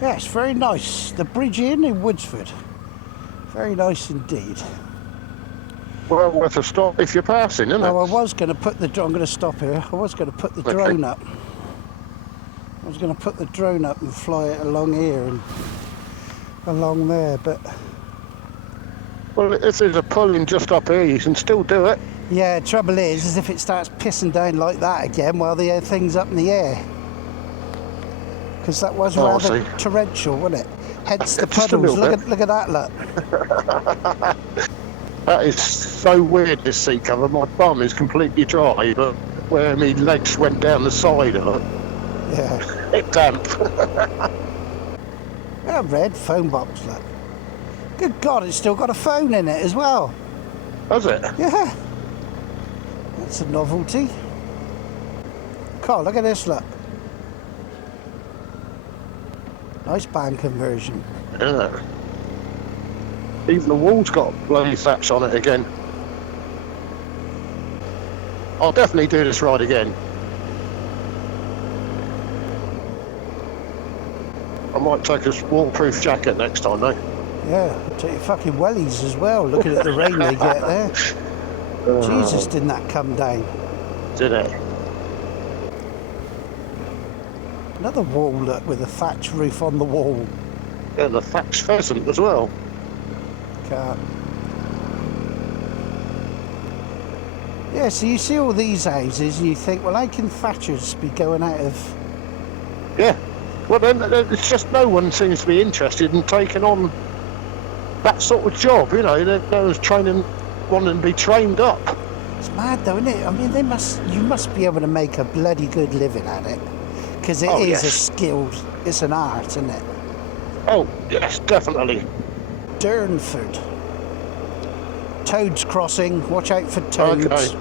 Yes, very nice. The Bridge Inn in Woodsford. Very nice indeed. Well worth a stop if you're passing, isn't it? Now I was going to put the... I'm going to stop here. I was going to put the drone up. I was going to put the drone up and fly it along here and along there, but... Well, if there's a pulling just up here, you can still do it. Yeah, trouble is if it starts pissing down like that again, well, the thing's up in the air. Because that was rather torrential, wasn't it? Hence the puddles. Look at that, look. That is so weird, this seat cover. My bum is completely dry, but where my legs went down the side of it, yeah, it's damp. Yeah, red phone box, look. Good God, it's still got a phone in it as well. Has it? Yeah. That's a novelty. God, look at this, look. Nice band conversion. Yeah. Even the wall's got bloody thatch on it again. I'll definitely do this ride again. I might take a waterproof jacket next time, though. Yeah, take your fucking wellies as well, looking at the rain they get there. Jesus, didn't that come down? Did it? Another wall, look, with a thatch roof on the wall. Yeah, the thatch pheasant as well. Yeah, so you see all these houses and you think, well, how can thatchers be going out of... Yeah, well then it's just no one seems to be interested in taking on that sort of job, you know. There was training, wanting to be trained up. It's mad though, isn't it? I mean, you must be able to make a bloody good living at it. Because it is a skilled, it's an art, isn't it? Oh, yes, definitely. Durnford. Toads crossing, watch out for toads. Okay.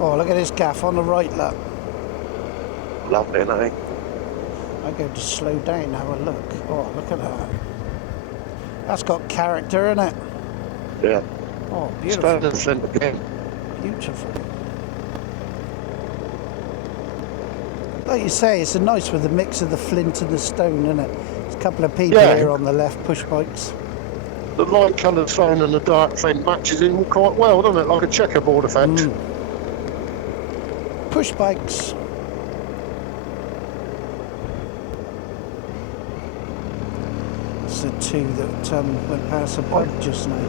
Oh, look at this gaff on the right, look. Lovely, eh? I'm going to slow down and have a look. Oh, look at that. That's got character, isn't it? Yeah. Oh, beautiful. Again. Beautiful. Like you say, it's a nice with the mix of the flint and the stone, isn't it? There's a couple of people here on the left, push bikes. The light coloured stone and the dark flint matches in quite well, doesn't it? Like a checkerboard effect. Push bikes. It's the two that went past the pub just now.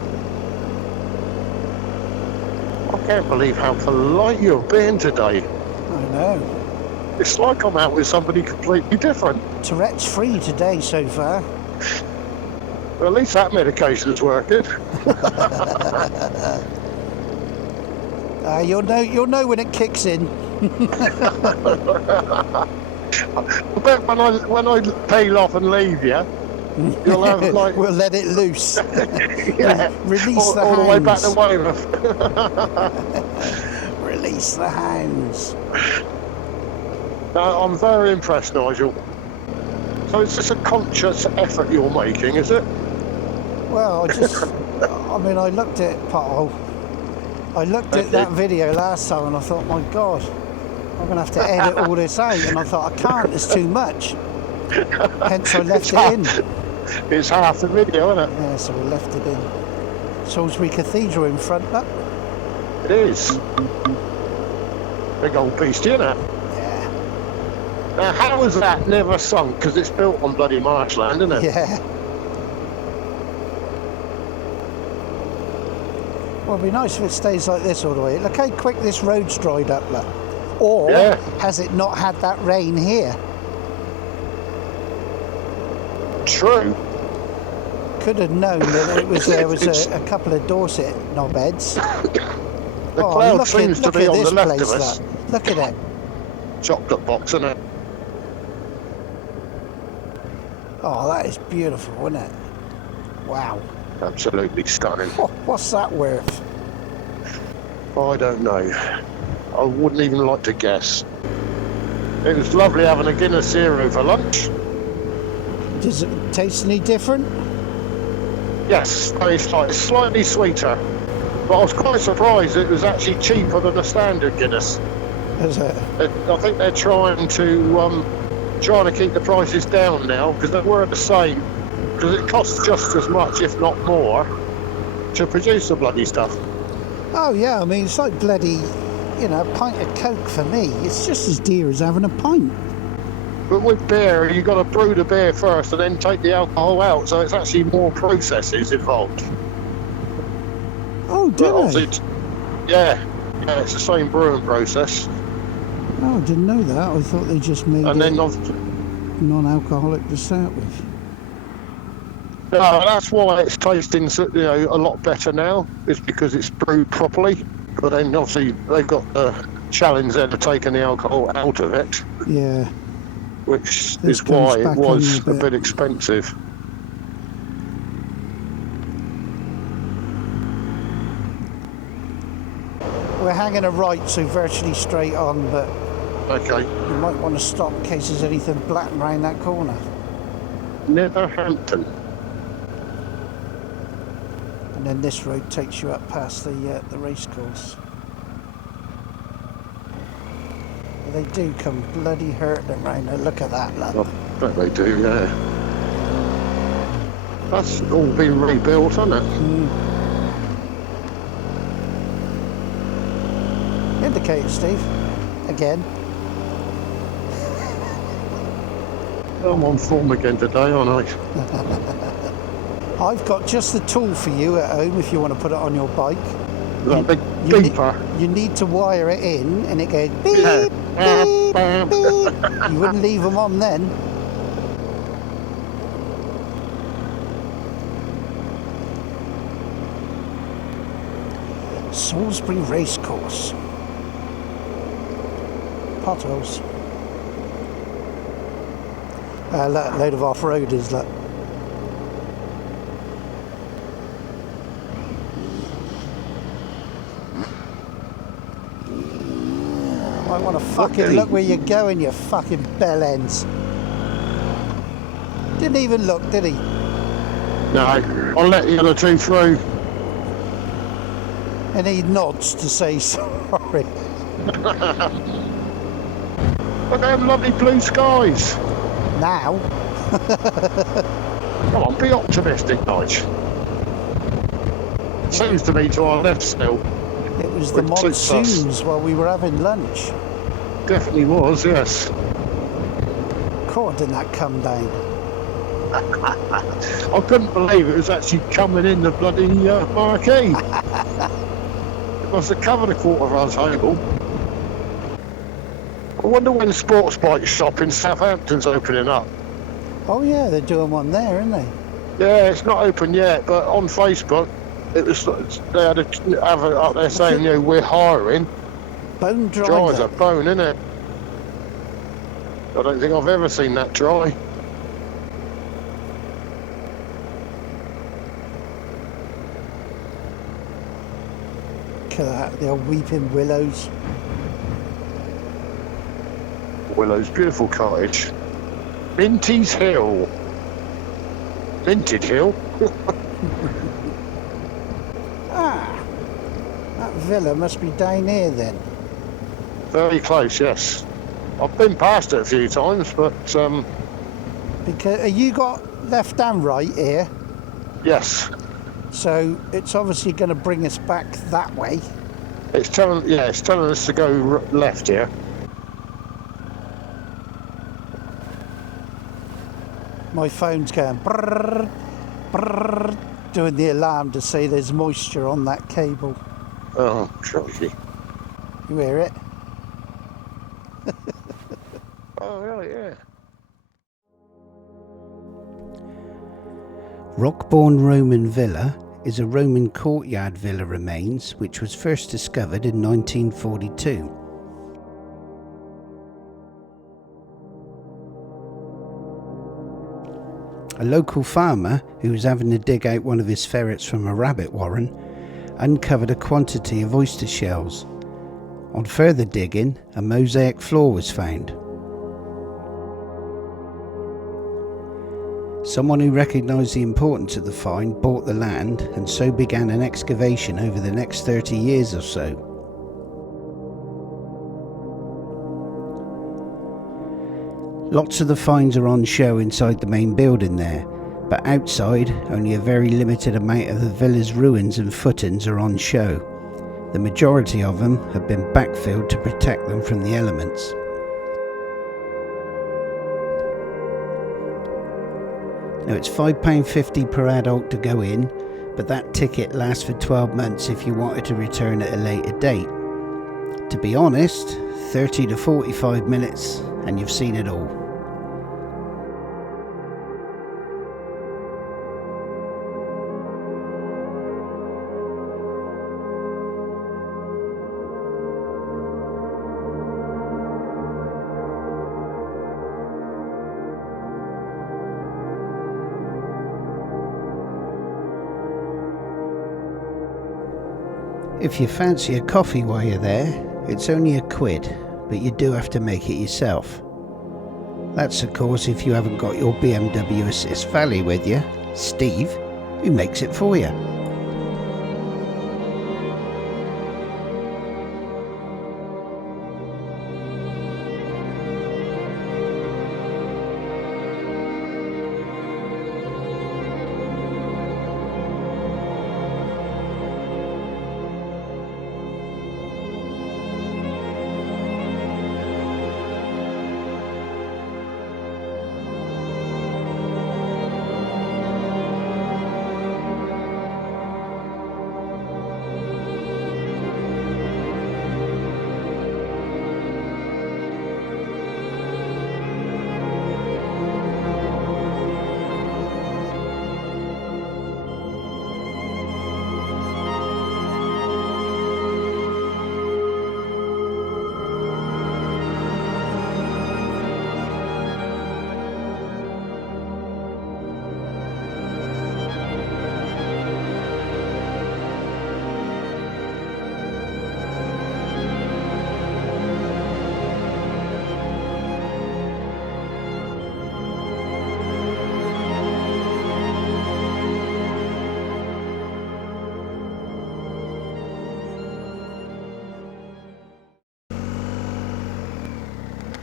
I can't believe how polite you've been today. I know. It's like I'm out with somebody completely different. Tourette's free today so far. Well, at least that medication's working. You'll know when it kicks in. But when I peel off and leave you, you'll have like... We'll let it loose. Yeah. Release all, the all hands. the way back to Weymouth. Release the hands. No, I'm very impressed, Nigel. So it's just a conscious effort you're making, is it? Well, I mean, I looked at that video last time and I thought, my God, I'm going to have to edit all this out. And I thought, I can't, it's too much. Hence I left it in. It's half the video, isn't it? Yeah, so we left it in. Salisbury Cathedral in front, look. It is. Big old beast, isn't it? Yeah. Now, how has that never sunk? Because it's built on bloody marshland, isn't it? Yeah. Well, it'd be nice if it stays like this all the way. Look how quick this road's dried up, look. Or has it not had that rain here? True. Could have known that it was there was a couple of Dorset knobheads. The cloud seems to be on the left place, of us. Look at it. Chocolate box, isn't it? Oh, that is beautiful, isn't it? Wow. Absolutely stunning. What's that worth? I don't know. I wouldn't even like to guess. It was lovely having a Guinness Zero for lunch. Does it taste any different? Yes, it's slightly sweeter. But I was quite surprised it was actually cheaper than a standard Guinness. Is it? I think they're trying to keep the prices down now, because they were the same. Because it costs just as much, if not more, to produce the bloody stuff. Oh yeah, I mean it's like bloody, you know, a pint of Coke for me. It's just as dear as having a pint. But with beer, you've got to brew the beer first and then take the alcohol out, so it's actually more processes involved. Oh, do they? Yeah, it's the same brewing process. Oh, I didn't know that. I thought they just made and then non-alcoholic to start with. No, that's why it's tasting, you know, a lot better now. It's because it's brewed properly. But then obviously they've got the challenge then of taking the alcohol out of it. Yeah. Which is why it was a bit expensive. We're hanging a right, so virtually straight on, but okay. You might want to stop in case there's anything black around that corner. Netherhampton. And then this road takes you up past the race course. They do come bloody hurtling round there. Look at that, look. I bet they do, yeah. That's all been rebuilt, hasn't it? Mm. Indicator, Steve. Again. I'm on form again today, aren't I? I've got just the tool for you at home if you want to put it on your bike. That big beeper. You need to wire it in and it goes beep, beep, beep. You wouldn't leave them on then. Salisbury Racecourse. Potholes. Load of off-roaders, look. I want to fucking look where you're going, you fucking bell ends. Didn't even look, did he? No, I'll let the other two through. And he nods to say sorry. Look at them lovely blue skies. Now? Come on, be optimistic, Nige. Seems to be to our left still. It was the monsoons while we were having lunch. Definitely was, yes. God, didn't that come down? I couldn't believe it was actually coming in the bloody marquee. It must have covered a quarter of our table. I wonder when the sports bike shop in Southampton's opening up. Oh yeah, they're doing one there, aren't they? Yeah, it's not open yet, but on Facebook, it was they had a advert up there saying, you know, we're hiring. Bone dry. Dry as a bone, isn't it? I don't think I've ever seen that dry. Look at that, the old weeping willows. Willow's beautiful cottage. Minty's Hill. Minted Hill? Ah, that villa must be down here then. Very close, yes. I've been past it a few times, but because you got left and right here. Yes. So it's obviously going to bring us back that way. It's telling us to go left here. My phone's going brrr, brrr, doing the alarm to say there's moisture on that cable. Oh, crikey. You hear it? Oh, really, yeah. Rockbourne Roman Villa is a Roman courtyard villa remains which was first discovered in 1942. A local farmer who was having to dig out one of his ferrets from a rabbit warren uncovered a quantity of oyster shells. On further digging, a mosaic floor was found. Someone who recognised the importance of the find bought the land, and so began an excavation over the next 30 years or so. Lots of the finds are on show inside the main building there, but outside only a very limited amount of the villa's ruins and footings are on show. The majority of them have been backfilled to protect them from the elements. Now it's £5.50 per adult to go in, but that ticket lasts for 12 months if you wanted to return at a later date. To be honest, 30 to 45 minutes and you've seen it all. If you fancy a coffee while you're there, it's only £1, but you do have to make it yourself. That's of course if you haven't got your BMW Assist Valley with you, Steve, who makes it for you.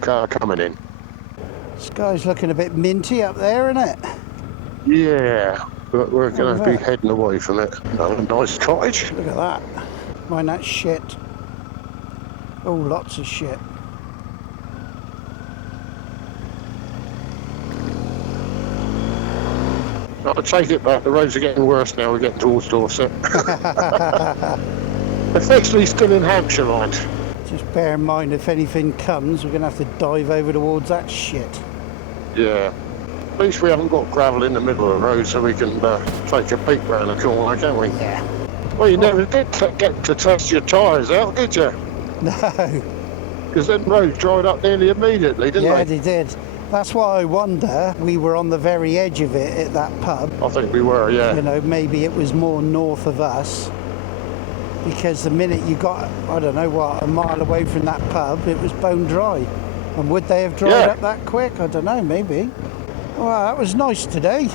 Car coming in. Sky's looking a bit minty up there, isn't it? Yeah, but we're going to be heading away from it. Oh, a nice cottage. Look at that. Mind that shit. Oh, lots of shit. I'll take it back. The roads are getting worse now. We're getting towards Dorset. Officially still in Hampshire land. Just bear in mind, if anything comes, we're going to have to dive over towards that shit. Yeah. At least we haven't got gravel in the middle of the road, so we can take a peek round the corner, can we? Yeah. Well, you never did get to test your tyres out, did you? No. Because them roads dried up nearly immediately, didn't they? Yeah, they did. That's why I wonder, we were on the very edge of it at that pub. I think we were, yeah. You know, maybe it was more north of us. Because the minute you got, I don't know what, a mile away from that pub, it was bone dry. And would they have dried up that quick? I don't know, maybe. Well, that was nice today.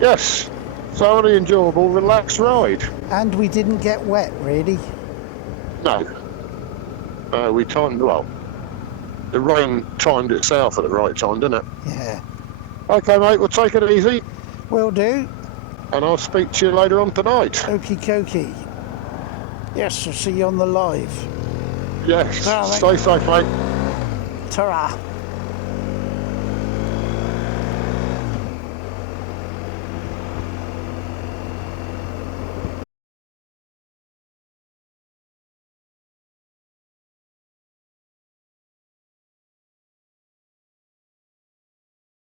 Yes, thoroughly enjoyable, relaxed ride. And we didn't get wet, really. No. We timed, well, the rain timed itself at the right time, didn't it? Yeah. Okay, mate, we'll take it easy. Will do. And I'll speak to you later on tonight. Okie dokie. Yes, I'll see you on the live. Yes, Ta-ra, stay safe, mate. Ta-ra.